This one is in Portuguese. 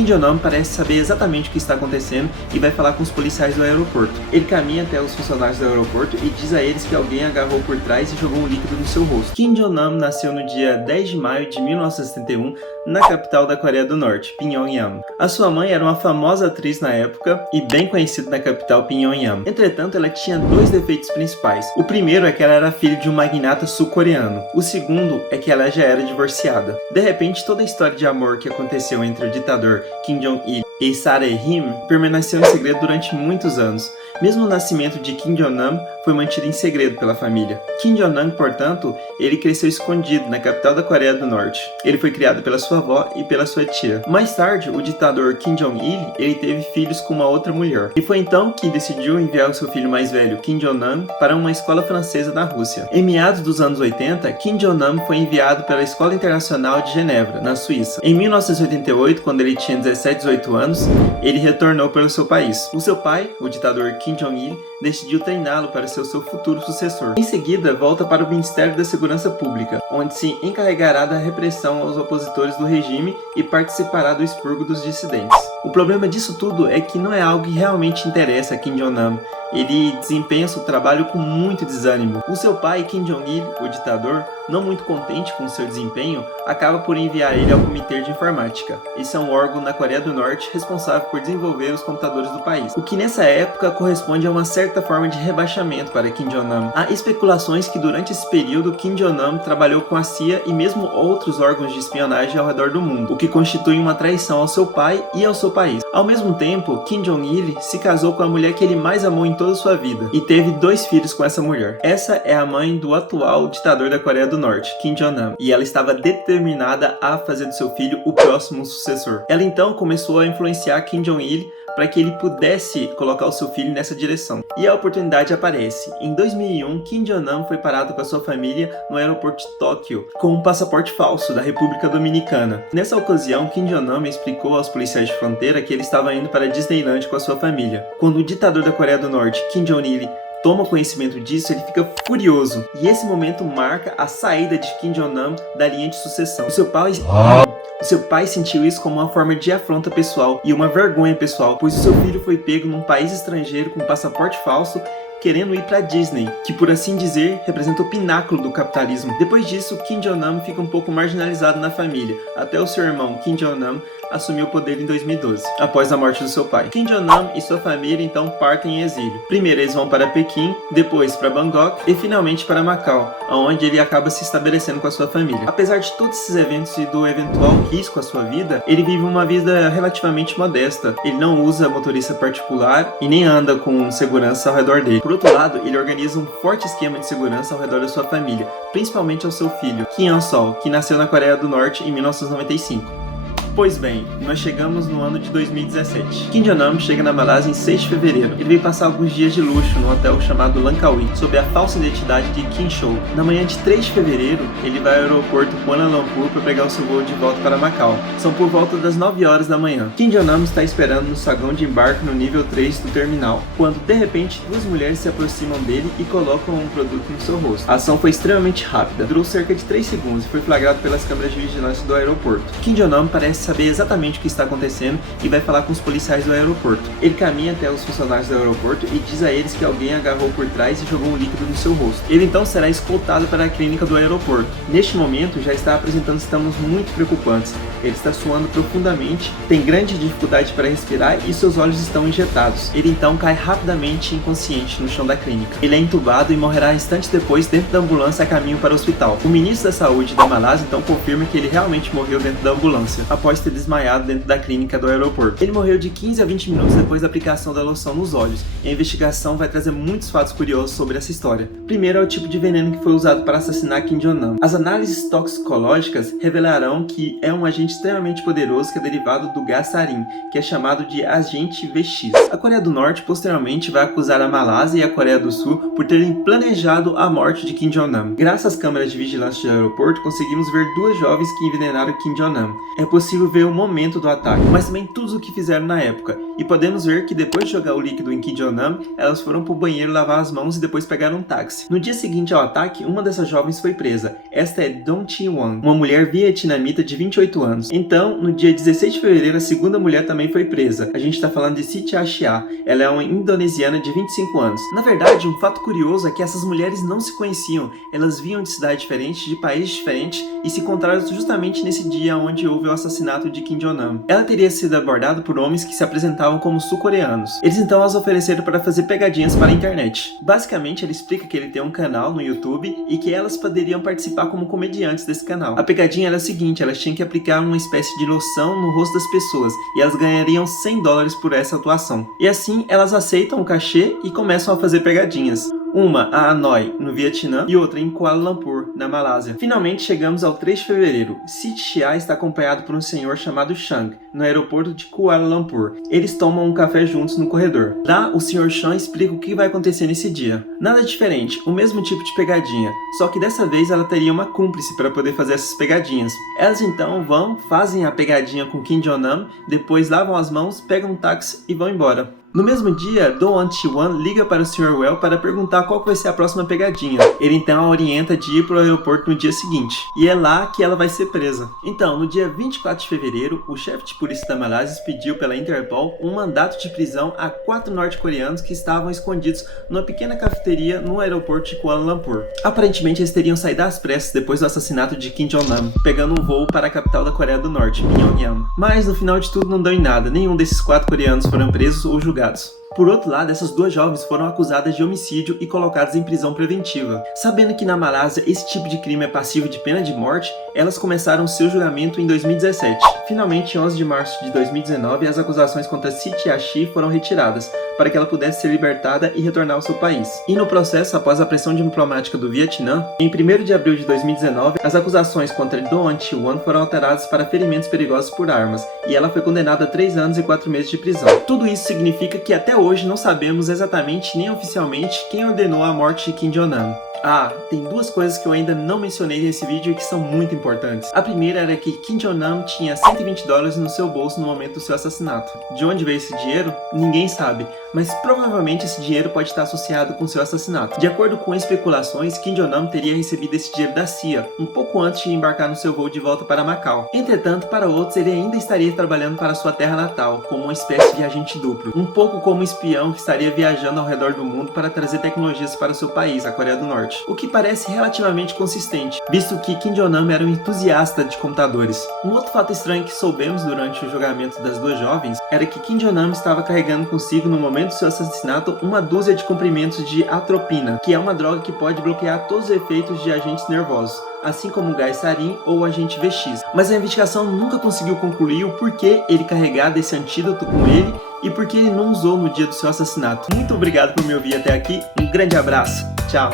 Kim Jong-nam parece saber exatamente o que está acontecendo e vai falar com os policiais do aeroporto. Ele caminha até os funcionários do aeroporto e diz a eles que alguém agarrou por trás e jogou um líquido no seu rosto. Kim Jong-nam nasceu no dia 10 de maio de 1971 na capital da Coreia do Norte, Pyongyang. A sua mãe era uma famosa atriz na época e bem conhecida na capital Pyongyang. Entretanto, ela tinha dois defeitos principais. O primeiro é que ela era filha de um magnata sul-coreano. O segundo é que ela já era divorciada. De repente, toda a história de amor que aconteceu entre o ditador Kim Jong-il e Sae-rim permaneceu em segredo durante muitos anos. Mesmo o nascimento de Kim Jong-nam foi mantido em segredo pela família. Kim Jong-nam, portanto, ele cresceu escondido na capital da Coreia do Norte. Ele foi criado pela sua avó e pela sua tia. Mais tarde, o ditador Kim Jong-il, ele teve filhos com uma outra mulher. E foi então que decidiu enviar o seu filho mais velho, Kim Jong-nam, para uma escola francesa na Rússia. Em meados dos anos 80, Kim Jong-nam foi enviado para a Escola Internacional de Genebra, na Suíça. Em 1988, quando ele tinha 17, 18 anos, ele retornou para o seu país. O seu pai, o ditador Kim Jong-il, decidiu treiná-lo para ser o seu futuro sucessor. Em seguida, volta para o Ministério da Segurança Pública, onde se encarregará da repressão aos opositores do regime e participará do expurgo dos dissidentes. O problema disso tudo é que não é algo que realmente interessa a Kim Jong-nam. Ele desempenha seu trabalho com muito desânimo. O seu pai, Kim Jong-il, o ditador, não muito contente com seu desempenho, acaba por enviar ele ao Comitê de Informática. Esse é um órgão na Coreia do Norte responsável por desenvolver os computadores do país, o que nessa época corresponde a uma certa forma de rebaixamento para Kim Jong-nam. Há especulações que durante esse período Kim Jong-nam trabalhou com a CIA e mesmo outros órgãos de espionagem ao redor do mundo, o que constitui uma traição ao seu pai e ao seu país. Ao mesmo tempo, Kim Jong-il se casou com a mulher que ele mais amou em toda a sua vida e teve 2 filhos com essa mulher. Essa é a mãe do atual ditador da Coreia do Norte, Kim Jong-nam, e ela estava determinada a fazer do seu filho o próximo sucessor. Ela então começou a influenciar Kim Jong-il para que ele pudesse colocar o seu filho nessa direção. E a oportunidade aparece. Em 2001, Kim Jong-nam foi parado com a sua família no aeroporto de Tóquio com um passaporte falso da República Dominicana. Nessa ocasião, Kim Jong-nam explicou aos policiais de fronteira que ele estava indo para Disneyland com a sua família. Quando o ditador da Coreia do Norte, Kim Jong-il, toma conhecimento disso, ele fica furioso. E esse momento marca a saída de Kim Jong-nam da linha de sucessão. O seu pai sentiu isso como uma forma de afronta pessoal e uma vergonha pessoal, pois o seu filho foi pego num país estrangeiro com um passaporte falso, querendo ir para Disney, que por assim dizer representa o pináculo do capitalismo. Depois disso, Kim Jong-nam fica um pouco marginalizado na família, até o seu irmão Kim Jong-nam assumiu o poder em 2012, após a morte do seu pai. Kim Jong-nam e sua família então partem em exílio. Primeiro eles vão para Pequim, depois para Bangkok e finalmente para Macau, onde ele acaba se estabelecendo com a sua família. Apesar de todos esses eventos e do eventual risco à sua vida, ele vive uma vida relativamente modesta. Ele não usa motorista particular e nem anda com segurança ao redor dele. Por outro lado, ele organiza um forte esquema de segurança ao redor da sua família, principalmente ao seu filho, Kim Yeon-sol, que nasceu na Coreia do Norte em 1995. Pois bem, nós chegamos no ano de 2017. Kim Jong-nam chega na Malásia em 6 de fevereiro. Ele veio passar alguns dias de luxo no hotel chamado Langkawi, sob a falsa identidade de Kim Chol. Na manhã de 3 de fevereiro, ele vai ao aeroporto Kuala Lumpur para pegar o seu voo de volta para Macau. São por volta das 9 horas da manhã. Kim Jong-nam está esperando no saguão de embarque no nível 3 do terminal, quando de repente 2 mulheres se aproximam dele e colocam um produto no seu rosto. A ação foi extremamente rápida, durou cerca de 3 segundos e foi flagrado pelas câmeras de vigilância do aeroporto. Kim Jong-nam parece saber exatamente o que está acontecendo e vai falar com os policiais do aeroporto. Ele caminha até os funcionários do aeroporto e diz a eles que alguém agarrou por trás e jogou um líquido no seu rosto. Ele então será escoltado para a clínica do aeroporto. Neste momento já está apresentando sintomas muito preocupantes. Ele está suando profundamente, tem grande dificuldade para respirar e seus olhos estão injetados. Ele então cai rapidamente inconsciente no chão da clínica. Ele é entubado e morrerá instantes depois dentro da ambulância a caminho para o hospital. O ministro da saúde da Malásia então confirma que ele realmente morreu dentro da ambulância, após ter desmaiado dentro da clínica do aeroporto. Ele morreu de 15 a 20 minutos depois da aplicação da loção nos olhos, e a investigação vai trazer muitos fatos curiosos sobre essa história. Primeiro é o tipo de veneno que foi usado para assassinar Kim Jong-nam. As análises toxicológicas revelarão que é um agente extremamente poderoso que é derivado do gás sarin, que é chamado de agente VX. A Coreia do Norte posteriormente vai acusar a Malásia e a Coreia do Sul por terem planejado a morte de Kim Jong-nam. Graças às câmeras de vigilância do aeroporto, conseguimos ver 2 jovens que envenenaram Kim Jong-nam. É possível ver o momento do ataque, mas também tudo o que fizeram na época. E podemos ver que depois de jogar o líquido em Kim Jong-nam, elas foram pro banheiro lavar as mãos e depois pegaram um táxi. No dia seguinte ao ataque, uma dessas jovens foi presa. Esta é Dong Chi-won, uma mulher vietnamita de 28 anos. anos. Então, no dia 16 de fevereiro, a segunda mulher também foi presa. A gente está falando de Siti Aisyah. Ela é uma indonesiana de 25 anos. Na verdade, um fato curioso é que essas mulheres não se conheciam. Elas vinham de cidades diferentes, de países diferentes e se encontraram justamente nesse dia onde houve o assassinato de Kim Jong-nam. Ela teria sido abordada por homens que se apresentavam como sul-coreanos. Eles então as ofereceram para fazer pegadinhas para a internet. Basicamente, ele explica que ele tem um canal no YouTube e que elas poderiam participar como comediantes desse canal. A pegadinha era a seguinte: elas tinham que aplicar uma espécie de loção no rosto das pessoas e elas ganhariam $100 por essa atuação. E assim, elas aceitam o cachê e começam a fazer pegadinhas. Uma a Hanoi, no Vietnã, e outra em Kuala Lumpur, na Malásia. Finalmente chegamos ao 3 de fevereiro. Siti Aisyah está acompanhado por um senhor chamado Chang, no aeroporto de Kuala Lumpur. Eles tomam um café juntos no corredor. Lá, o senhor Chang explica o que vai acontecer nesse dia. Nada diferente, o mesmo tipo de pegadinha, só que dessa vez ela teria uma cúmplice para poder fazer essas pegadinhas. Elas então fazem a pegadinha com Kim Jong-nam, depois lavam as mãos, pegam um táxi e vão embora. No mesmo dia, Do Won-Chi-Wan liga para o Sr. Well para perguntar qual vai ser a próxima pegadinha. Ele então a orienta de ir para o aeroporto no dia seguinte, e é lá que ela vai ser presa. Então, no dia 24 de fevereiro, o chefe de polícia da Malásia pediu pela Interpol um mandato de prisão a 4 norte-coreanos que estavam escondidos numa pequena cafeteria no aeroporto de Kuala Lumpur. Aparentemente, eles teriam saído às pressas depois do assassinato de Kim Jong-nam, pegando um voo para a capital da Coreia do Norte, Pyongyang. Mas no final de tudo não deu em nada, nenhum desses 4 coreanos foram presos ou julgados. Por outro lado, essas duas jovens foram acusadas de homicídio e colocadas em prisão preventiva. Sabendo que na Malásia esse tipo de crime é passivo de pena de morte, elas começaram seu julgamento em 2017. Finalmente, em 11 de março de 2019, as acusações contra Siti Aisyah foram retiradas, para que ela pudesse ser libertada e retornar ao seu país. E no processo, após a pressão diplomática do Vietnã, em 1º de abril de 2019, as acusações contra Do Won-Chi-Wan foram alteradas para ferimentos perigosos por armas, e ela foi condenada a 3 anos e 4 meses de prisão. Tudo isso significa que até hoje não sabemos exatamente nem oficialmente quem ordenou a morte de Kim Jong-nam. Ah, tem duas coisas que eu ainda não mencionei nesse vídeo e que são muito importantes. A primeira era que Kim Jong-nam tinha $120 no seu bolso no momento do seu assassinato. De onde veio esse dinheiro? Ninguém sabe, mas provavelmente esse dinheiro pode estar associado com seu assassinato. De acordo com especulações, Kim Jong-nam teria recebido esse dinheiro da CIA, um pouco antes de embarcar no seu voo de volta para Macau. Entretanto, para outros, ele ainda estaria trabalhando para sua terra natal, como uma espécie de agente duplo. Um pouco como um espião que estaria viajando ao redor do mundo para trazer tecnologias para o seu país, a Coreia do Norte. O que parece relativamente consistente, visto que Kim Jong-nam era um entusiasta de computadores. Um outro fato estranho que soubemos durante o julgamento das duas jovens era que Kim Jong-nam estava carregando consigo no momento do seu assassinato uma dúzia de comprimidos de atropina, que é uma droga que pode bloquear todos os efeitos de agentes nervosos, assim como o gás sarin ou o agente VX. Mas a investigação nunca conseguiu concluir o porquê ele carregava esse antídoto com ele e por que ele não usou no dia do seu assassinato. Muito obrigado por me ouvir até aqui, um grande abraço, tchau!